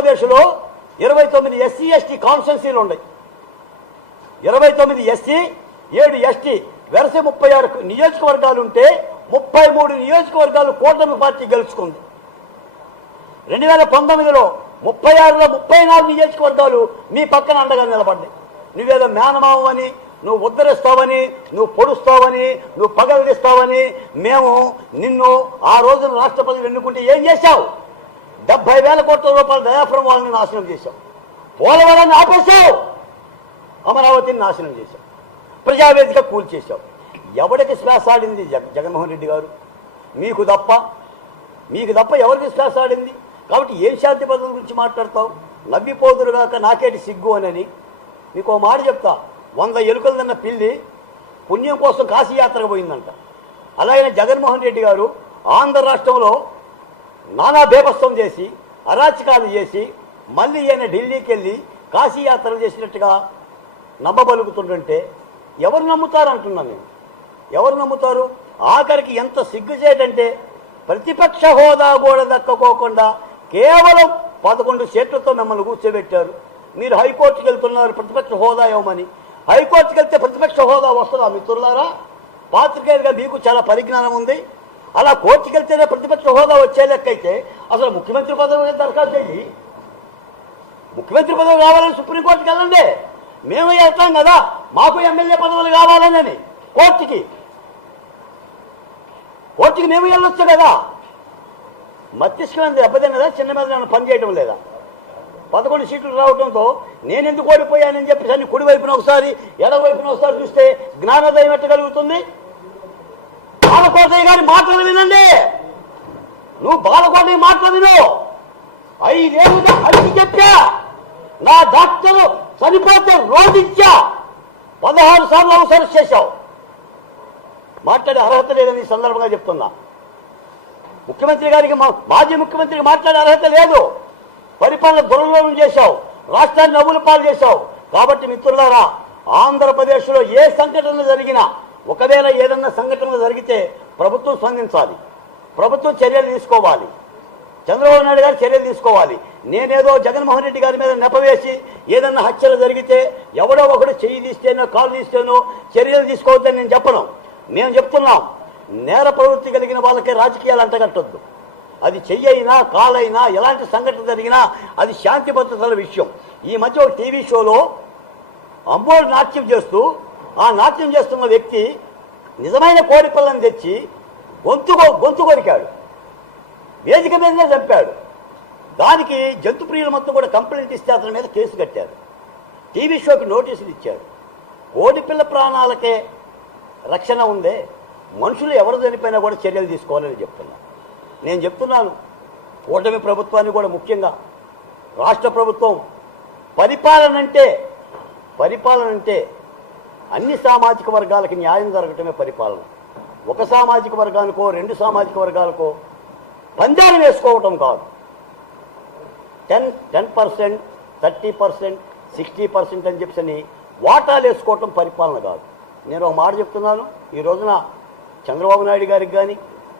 ఆంధ్రప్రదేశ్లో ఇరవై తొమ్మిది ఎస్సీ ఎస్టీ కాన్స్టెన్సీలు ఉన్నాయి. ఇరవై తొమ్మిది ఎస్సీ ఏడు ఎస్టీ. వెరస ముప్పై ఆరు నియోజకవర్గాలు ఉంటే ముప్పై మూడు నియోజకవర్గాలు కూటమి పార్టీ గెలుచుకుంది. రెండు వేల పంతొమ్మిదిలో ముప్పై ఆరులో ముప్పై నాలుగు నియోజకవర్గాలు మీ పక్కన అండగా నిలబడ్డాయి. నువ్వేదో మేనమావని నువ్వు ఉద్ధరిస్తావని నువ్వు పొడుస్తావని నువ్వు పగలదిస్తావని మేము నిన్ను ఆ రోజున రాష్ట్రపతిని ఎన్నుకుంటే ఏం చేశావు? డెబ్బై వేల కోట్ల రూపాయల దయాపురం వాళ్ళని నాశనం చేశాం. పోలవరాన్ని ఆపేశావు అమరావతిని నాశనం చేశాం. ప్రజావేదిక కూల్చేశావు ఎవరికి శ్వాస ఆడింది? జగన్మోహన్ రెడ్డి గారు. మీకు తప్ప మీకు తప్ప ఎవరికి శ్వాస ఆడింది? కాబట్టి ఏం శాంతి భద్రత గురించి మాట్లాడతావు? నవ్విపోదురుగాక నాకేటి సిగ్గు అని మీకు ఓ మాట చెప్తా. వంద ఎలుకలు తిన్న పిల్లి పుణ్యం కోసం కాశీయాత్రకు పోయిందంట. అలాగే జగన్మోహన్ రెడ్డి గారు ఆంధ్ర రాష్ట్రంలో నానా బేభత్సం చేసి అరాచకాలు చేసి మళ్ళీ ఈయన ఢిల్లీకి వెళ్ళి కాశీయాత్రలు చేసినట్టుగా నమ్మబలుగుతుండంటే ఎవరు నమ్ముతారు అంటున్నా నేను. ఎవరు నమ్ముతారు? ఆఖరికి ఎంత సిగ్గుచేటంటే ప్రతిపక్ష హోదా కూడా దక్కకోకుండా కేవలం పదకొండు సీట్లతో మిమ్మల్ని కూర్చోబెట్టారు. మీరు హైకోర్టుకి వెళ్తున్నారు ప్రతిపక్ష హోదా ఇవ్వమని. హైకోర్టుకి వెళ్తే ప్రతిపక్ష హోదా వస్తుందా మిత్రులారా? పాత్రికేయులుగా మీకు చాలా పరిజ్ఞానం ఉంది. అలా కోర్టుకి వెళ్తేనే ప్రతిపక్ష హోదా వచ్చే లెక్క అయితే అసలు ముఖ్యమంత్రి పదవి దరఖాస్తు చేయి? ముఖ్యమంత్రి పదవి కావాలని సుప్రీంకోర్టుకి వెళ్ళండి. మేము వెళ్తాం కదా. మాకు ఎమ్మెల్యే పదవులు కావాలని కోర్టుకి. కోర్టుకి మేము వెళ్ళొచ్చు కదా. మస్తిష్కం దెబ్బతిన్నదా? చిన్న మీద నన్ను పనిచేయడం లేదా? పదకొండు సీట్లు రావడంతో నేను ఎందుకు ఓడిపోయానని చెప్పేసి అన్ని కుడివైపున ఒకసారి ఎడవైపున ఒకసారి చూస్తే జ్ఞానోదయం ఎట్టగలుగుతుంది బాలకోటయ్య గారి మాటలు వినండి. నువ్వు బాలకోటయ్య మాటలు విను. ఐదేళ్ళుగా అడిగి చెప్పా. నా డాక్టరు చనిపోతే రోధించా పదహారు సార్లు అవసరం చేశావు. మాట్లాడే అర్హత లేదని సందర్భంగా చెప్తున్నా. ముఖ్యమంత్రి గారికి మా- మాజీ ముఖ్యమంత్రికి మాట్లాడే అర్హత లేదు. పరిపాలన దుర్లోభం చేశావు. రాష్ట్రాన్ని నవ్వుల పాలు చేశావు. కాబట్టి మిత్రులారా ఆంధ్రప్రదేశ్లో ఏ సంఘటన జరిగినా ఒకవేళ ఏదన్నా సంఘటన జరిగితే ప్రభుత్వం స్పందించాలి. ప్రభుత్వం చర్యలు తీసుకోవాలి. చంద్రబాబు నాయుడు గారు చర్యలు తీసుకోవాలి. నేనేదో జగన్మోహన్ రెడ్డి గారి మీద నెపవేసి ఏదన్నా హత్యలు జరిగితే ఎవడో ఒకడు చెయ్యి తీస్తేనో కాలు తీస్తేనో చర్యలు తీసుకోవద్దని నేను చెప్పను. మేము చెప్తున్నాం. నేర ప్రవృత్తి కలిగిన వాళ్ళకి రాజకీయాలు అంటగట్టొద్దు. అది చెయ్యైనా కాలైనా ఎలాంటి సంఘటన జరిగినా అది శాంతి భద్రతల విషయం. ఈ మధ్య ఒక టీవీ షోలో అంబోలు నాట్యం చేస్తూ ఆ నాట్యం చేస్తున్న వ్యక్తి నిజమైన కోడి పిల్లని తెచ్చి గొంతు గొంతు కొరికాడు. వేదిక మీదనే చంపాడు. దానికి జంతు ప్రియుల మొత్తం కూడా కంప్లైంట్ ఇస్తే అతని మీద కేసు కట్టారు. టీవీ షోకి నోటీసులు ఇచ్చాడు కోడి పిల్ల ప్రాణాలకే రక్షణ ఉందే. మనుషులు ఎవరు చనిపోయినా కూడా చర్యలు తీసుకోవాలని చెప్తున్నా. నేను చెప్తున్నాను కూటమి ప్రభుత్వాన్ని కూడా ముఖ్యంగా. రాష్ట్ర ప్రభుత్వం పరిపాలన అంటే పరిపాలన అంటే అన్ని సామాజిక వర్గాలకి న్యాయం జరగటమే పరిపాలన. ఒక సామాజిక వర్గానికో రెండు సామాజిక వర్గాలకో పందాలు వేసుకోవటం కాదు. Ten ten percent thirty percent sixty percent అని చెప్పని వాటాలు వేసుకోవటం పరిపాలన కాదు. నేను ఒక మాట చెప్తున్నాను. ఈ రోజున చంద్రబాబు నాయుడు గారికి కానీ